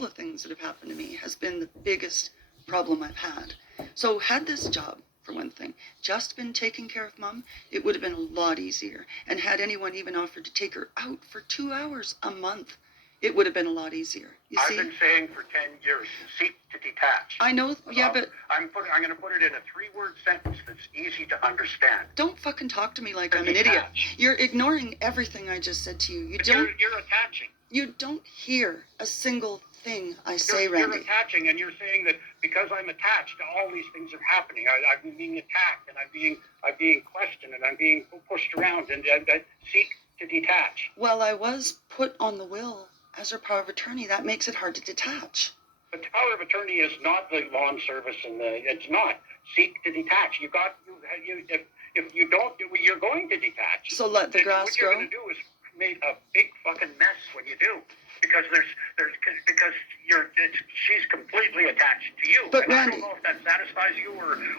the things that have happened to me has been the biggest problem I've had. So had this job, for one thing, just been taking care of Mom, it would have been a lot easier. And had anyone even offered to take her out for 2 hours a month, it would have been a lot easier. You see? I've been saying for 10 years, seek to detach. I know, yeah, but... I'm going to put it in a 3-word sentence that's easy to understand. Don't fucking talk to me like I'm an idiot. You're ignoring everything I just said to you. You're attaching. You don't hear a single thing I say, Randy. You're attaching, and you're saying that because I'm attached, all these things are happening. I'm being attacked, and I'm being questioned, and I'm being pushed around, and I seek to detach. Well, I was put on the will as her power of attorney. That makes it hard to detach. The power of attorney is not the lawn service, and it's not. Seek to detach. If you don't, you're going to detach. So let the grass grow. What you're going to do is make a big fucking mess when you do, because she's completely attached to you. But and Randy, I don't know if that satisfies you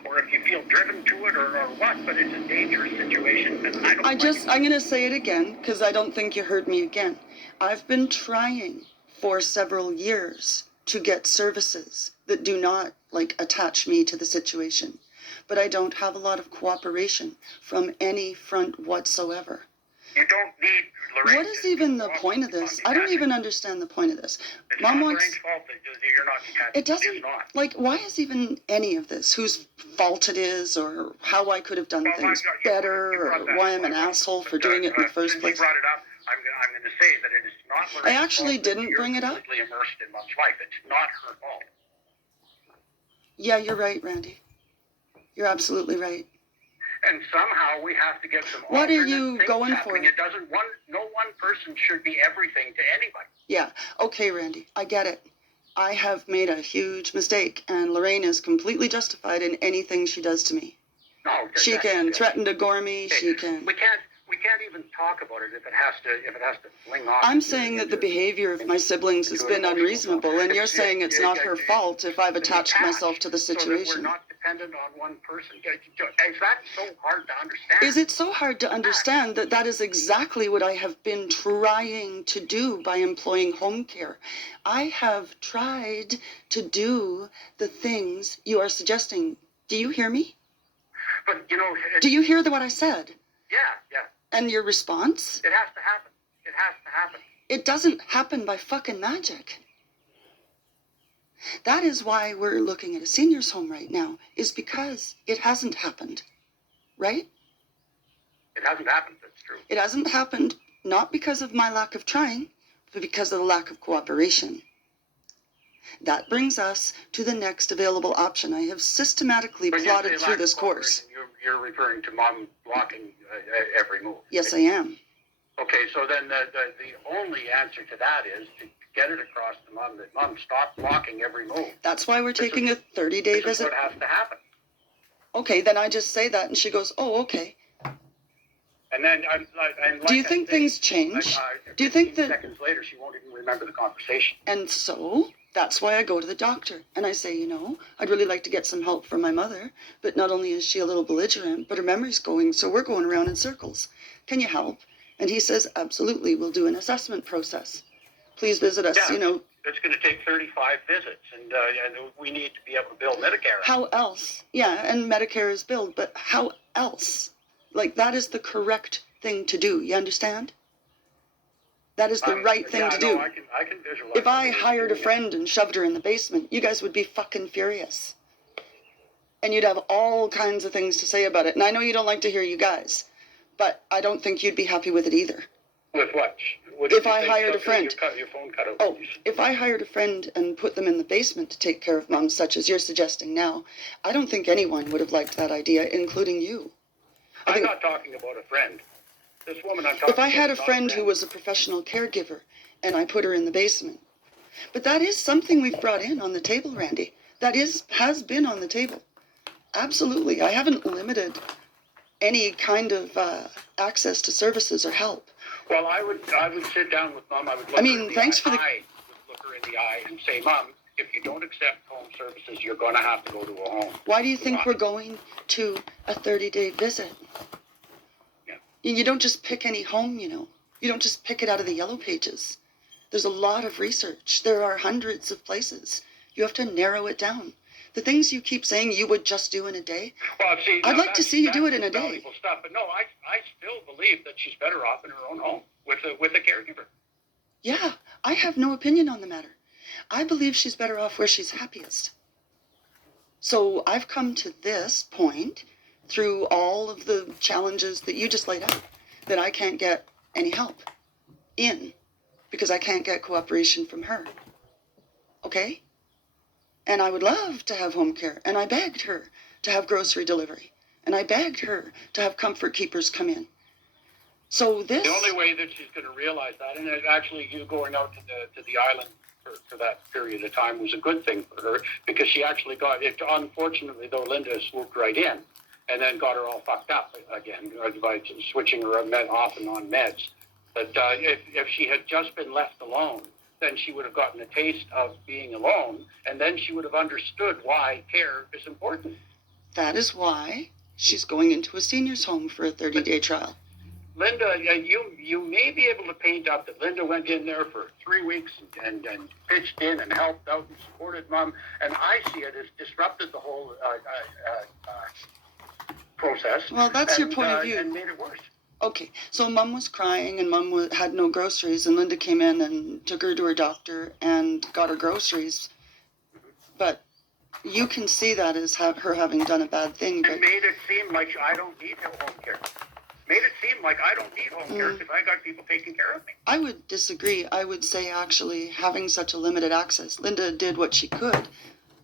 or if you feel driven to it or what, but it's a dangerous situation, and I'm going to say it again because I don't think you heard me again. I've been trying for several years to get services that do not attach me to the situation, but I don't have a lot of cooperation from any front whatsoever. You don't need Lorraine. What is even the point of this? I don't even understand the point of this. It's Mom not wants... Lorraine's fault that you're not detached. It doesn't... It's not. Why is even any of this? Whose fault it is, or how I could have done things better, or why I'm an asshole for doing it in the first place? Since you brought it up, I'm going to say that it is not Lorraine's fault. I actually didn't bring it up. You're completely immersed in Mom's life. It's not her fault. Yeah, you're right, Randy. You're absolutely right. And somehow we have to get some. What are you going for? It doesn't. No one person should be everything to anybody. Yeah. Okay, Randy. I get it. I have made a huge mistake, and Lorraine is completely justified in anything she does to me. No. She can threaten to gore me. Okay. She can. We can't even talk about it if it has to fling off. I'm saying that the behavior of my siblings has been unreasonable, and you're saying it's not her fault if I've attached myself to the situation. So that we're not dependent on one person. Is that so hard to understand? Is it so hard to understand that that is exactly what I have been trying to do by employing home care? I have tried to do the things you are suggesting. Do you hear me? But, do you hear what I said? Yeah. And your response? It has to happen. It has to happen. It doesn't happen by fucking magic. That is why we're looking at a senior's home right now, is because it hasn't happened. Right? It hasn't happened, that's true. It hasn't happened not because of my lack of trying, but because of the lack of cooperation. That brings us to the next available option. I have systematically plotted through this course. You're referring to Mom blocking every move. Yes, I am. Okay, so then the only answer to that is to get it across to Mom that Mom, stop blocking every move. That's why we're taking a 30-day visit. This is what has to happen. Okay, then I just say that, and she goes, "Oh, okay." And then, do you think things change? Do you think that seconds later she won't even remember the conversation? And so that's why I go to the doctor and I say, I'd really like to get some help from my mother, but not only is she a little belligerent, but her memory's going, so we're going around in circles. Can you help? And he says, absolutely, we'll do an assessment process. Please visit us, Yeah. It's going to take 35 visits, and we need to be able to bill Medicare. How else? Yeah, and Medicare is billed, but how else? That is the correct thing to do, you understand? That is the right thing to do. I can visualize. If I hired a friend and shoved her in the basement, you guys would be fucking furious. And you'd have all kinds of things to say about it. And I know you don't like to hear you guys, but I don't think you'd be happy with it either. With what? If I hired a friend. Your phone cut out. Oh, if I hired a friend and put them in the basement to take care of Mom, such as you're suggesting now, I don't think anyone would have liked that idea, including you. I'm not talking about a friend. This woman I'm talking about. If I had a friend who was a professional caregiver and I put her in the basement. But that is something we've brought in on the table, Randy. That has been on the table. Absolutely. I haven't limited any kind of access to services or help. Well, I would sit down with Mom. I would look her in the eye and say, Mom, if you don't accept home services, you're going to have to go to a home. Why do you think we're going to a 30-day visit? Yeah. You don't just pick any home, You don't just pick it out of the yellow pages. There's a lot of research. There are hundreds of places. You have to narrow it down. The things you keep saying you would just do in a day, Well, see, I'd like to see you do it in a that's day. valuable stuff. But no, I still believe that she's better off in her own home with a caregiver. Yeah, I have no opinion on the matter. I believe she's better off where she's happiest. So I've come to this point through all of the challenges that you just laid out, that I can't get any help in because I can't get cooperation from her. Okay? And I would love to have home care, and I begged her to have grocery delivery, and I begged her to have comfort keepers come in. So this... The only way that she's going to realize that, and actually you going out to the island for that period of time was a good thing for her, because she actually got it. Unfortunately, though, Linda swooped right in and then got her all fucked up again by switching her off and on meds. But if she had just been left alone, then she would have gotten a taste of being alone, and then she would have understood why care is important. That is why she's going into a senior's home for a 30-day trial. Linda, you may be able to paint up that Linda went in there for 3 weeks and pitched in and helped out and supported Mom, and I see it as disrupted the whole process. Well, that's your point of view. And made it worse. Okay, so Mom was crying and Mom had no groceries, and Linda came in and took her to her doctor and got her groceries. But you can see that as her having done a bad thing. But it made it seem like I don't need home care. Made it seem like I don't need home care because I got people taking care of me. I would disagree. I would say actually having such a limited access, Linda did what she could,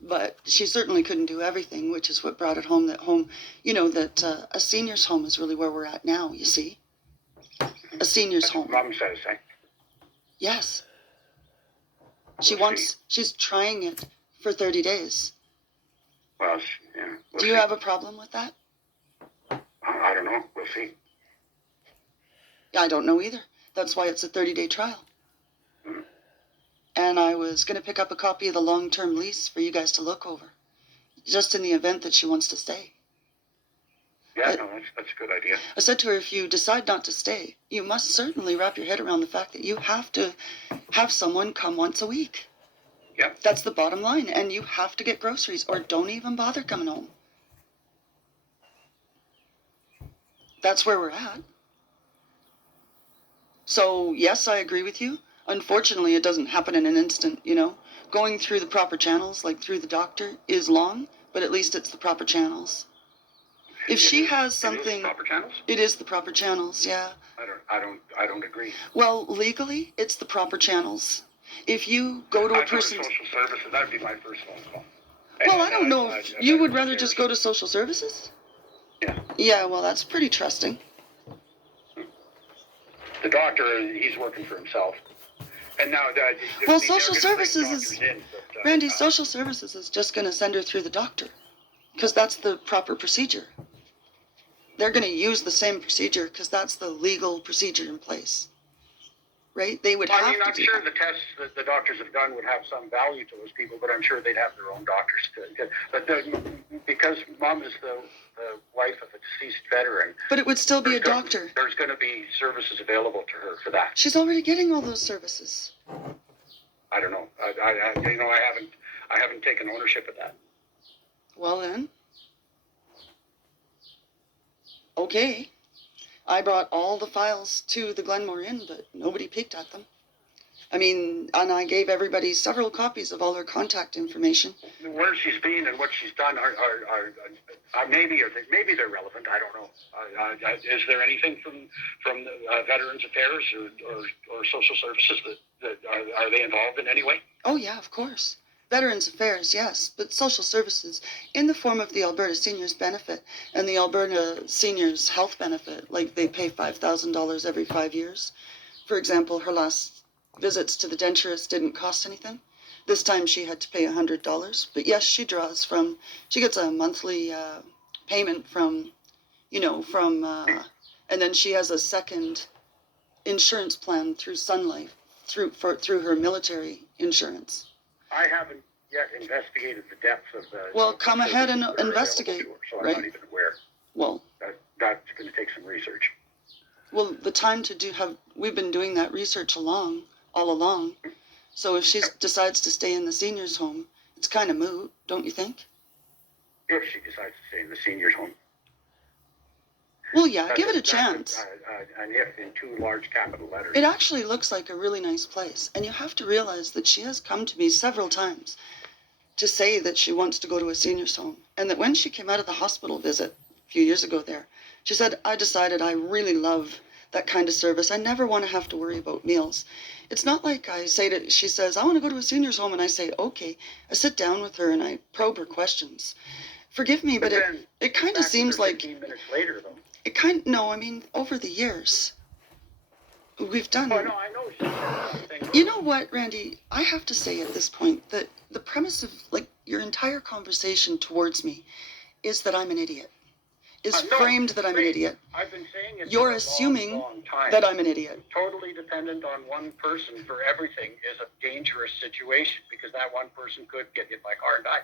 but she certainly couldn't do everything, which is what brought it home that a senior's home is really where we're at now, you see. A senior's That's home. what Mom says, eh? Yes. She's trying it for 30 days. Well, yeah. Do you have a problem with that? I don't know. We'll see. I don't know either. That's why it's a 30-day trial. And I was going to pick up a copy of the long-term lease for you guys to look over, just in the event that she wants to stay. Yeah, no, that's a good idea. I said to her, if you decide not to stay, you must certainly wrap your head around the fact that you have to have someone come once a week. Yeah. That's the bottom line. And you have to get groceries, or don't even bother coming home. That's where we're at. So, yes, I agree with you. Unfortunately, it doesn't happen in an instant, Going through the proper channels, like through the doctor, is long, but at least it's the proper channels. If she has something... It is the proper channels? It is the proper channels, yeah. I don't agree. Well, legally, it's the proper channels. If you go to a person's... social services, that would be my first phone call. Well, I don't know if you would rather just go to social services? Yeah. Yeah, well, that's pretty trusting. The doctor, he's working for himself. And now... Well, social services is... Randy, social services is just going to send her through the doctor. Because that's the proper procedure. They're going to use the same procedure because that's the legal procedure in place. Right? They would have to do I'm sure that. the tests that the doctors have done would have some value to those people, but I'm sure they'd have their own doctors. But because Mom is the wife of a deceased veteran... But it would still be a doctor. There's going to be services available to her for that. She's already getting all those services. I don't know. I haven't taken ownership of that. Well then. Okay. I brought all the files to the Glenmore Inn, but nobody peeked at them. I mean, and I gave everybody several copies of all her contact information. Where she's been and what she's done are maybe they're relevant. I don't know. Is there anything from the Veterans Affairs or Social Services that are they involved in any way? Oh yeah, of course. Veterans Affairs, yes, but social services in the form of the Alberta Seniors Benefit and the Alberta Seniors Health Benefit, like they pay $5,000 every 5 years. For example, her last visits to the denturist didn't cost anything. This time she had to pay $100, but yes, she gets a monthly payment from, and then she has a second insurance plan through Sun Life, through her military insurance. I haven't yet investigated the depths of the... Well, come ahead and investigate, so right? I'm not even aware. Well, that's going to take some research. Well, the time to we've been doing that research all all along. So if she decides to stay in the seniors' home, it's kind of moot, don't you think? If she decides to stay in the seniors' home. Well, yeah, give it a chance. An if in two large capital letters. It actually looks like a really nice place, and you have to realize that she has come to me several times to say that she wants to go to a seniors' home, and that when she came out of the hospital visit a few years ago there, she said, I decided I really love that kind of service. I never want to have to worry about meals. It's not like I say to, she says, I want to go to a seniors' home, and I say, okay. I sit down with her and I probe her questions. Forgive me, but it kind of seems like 15 minutes later, though. no, I mean, over the years, we've done. Oh, no, I know she said something. You know what, Randy? I have to say at this point that the premise of, like, your entire conversation towards me is that I'm an idiot. Is No, framed that I'm an idiot. I've been saying it You're for a assuming long time. that I'm an idiot. Totally dependent on one person for everything is a dangerous situation because that one person could get hit by a car and die.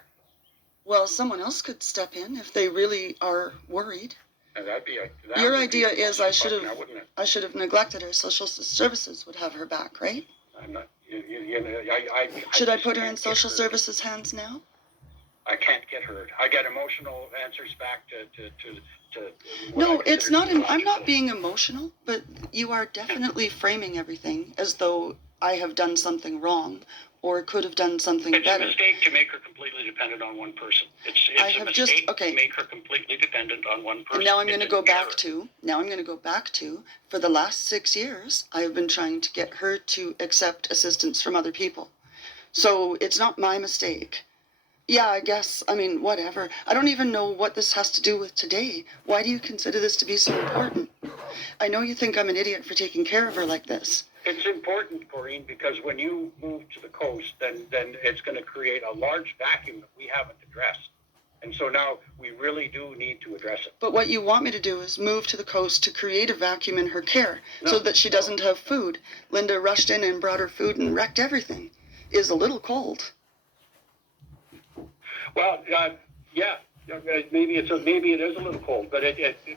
Well, someone else could step in if they really are worried. And that'd be Your idea is I should now, wouldn't it? have neglected her. Social services would have her back, right? I'm not. You know, I Should I just put her in can't get social services hands now? I can't get her. I get emotional answers back to what No, I it's consider not. I'm illogical. not being emotional, but you are definitely framing everything as though I have done something wrong or could have done something It's better. a mistake to make her completely dependent on one person. It's I a have mistake just- okay. to make her completely dependent on one person. And now I'm going to It's go an back error. to, for the last 6 years, I have been trying to get her to accept assistance from other people. So it's not my mistake. Yeah, I guess, I mean, whatever. I don't even know what this has to do with today. Why do you consider this to be so important? I know you think I'm an idiot for taking care of her like this. It's important, Corinne, because when you move to the coast, then it's going to create a large vacuum that we haven't addressed. And so now we really do need to address it. But what you want me to do is move to the coast to create a vacuum in her care so that she doesn't have food. Linda rushed in and brought her food and wrecked everything. Is a little cold. Well, yeah, maybe it is a little cold, but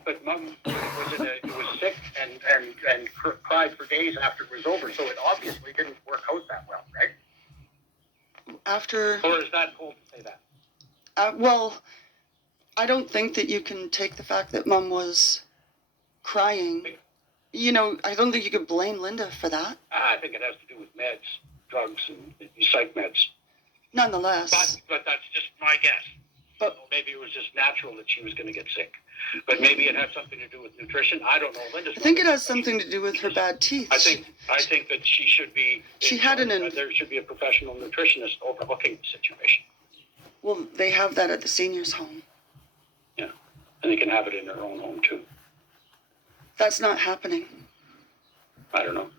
but Mom was sick and cried for days after it was over, so it obviously didn't work out that well, right? After, Or is that cold to say that? well, I don't think that you can take the fact that Mom was crying. You know, I don't think you could blame Linda for that. I think it has to do with meds, drugs, and psych meds. Nonetheless. But that's just my guess. But Maybe it was just natural that she was going to get sick. But maybe it had something to do with nutrition. I don't know. Linda's I think it has something to do with her bad teeth. I think that she should be. She had there should be a professional nutritionist overlooking the situation. Well, they have that at the seniors' home. Yeah, and they can have it in their own home too. That's not happening. I don't know.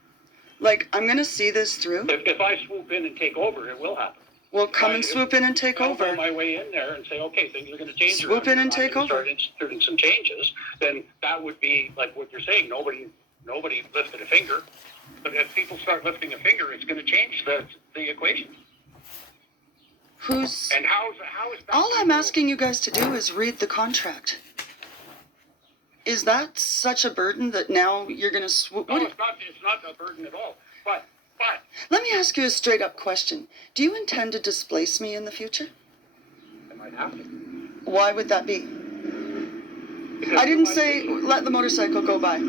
Like, I'm going to see this through. If I swoop in and take over, it will happen. Well, come and swoop in and take I'll over. find my way in there and say, okay, things are going to change. Swoop in and take over. Start instituting some changes. Then that would be like what you're saying. Nobody lifted a finger. But if people start lifting a finger, it's going to change the equation. Who's... And how is that? All I'm asking you guys to do is read the contract. Is that such a burden that now you're going to swoop... No, it's not a burden at all. But Let me ask you a straight-up question. Do you intend to displace me in the future? I might have to. Why would that be? Because I didn't say let the motorcycle go by.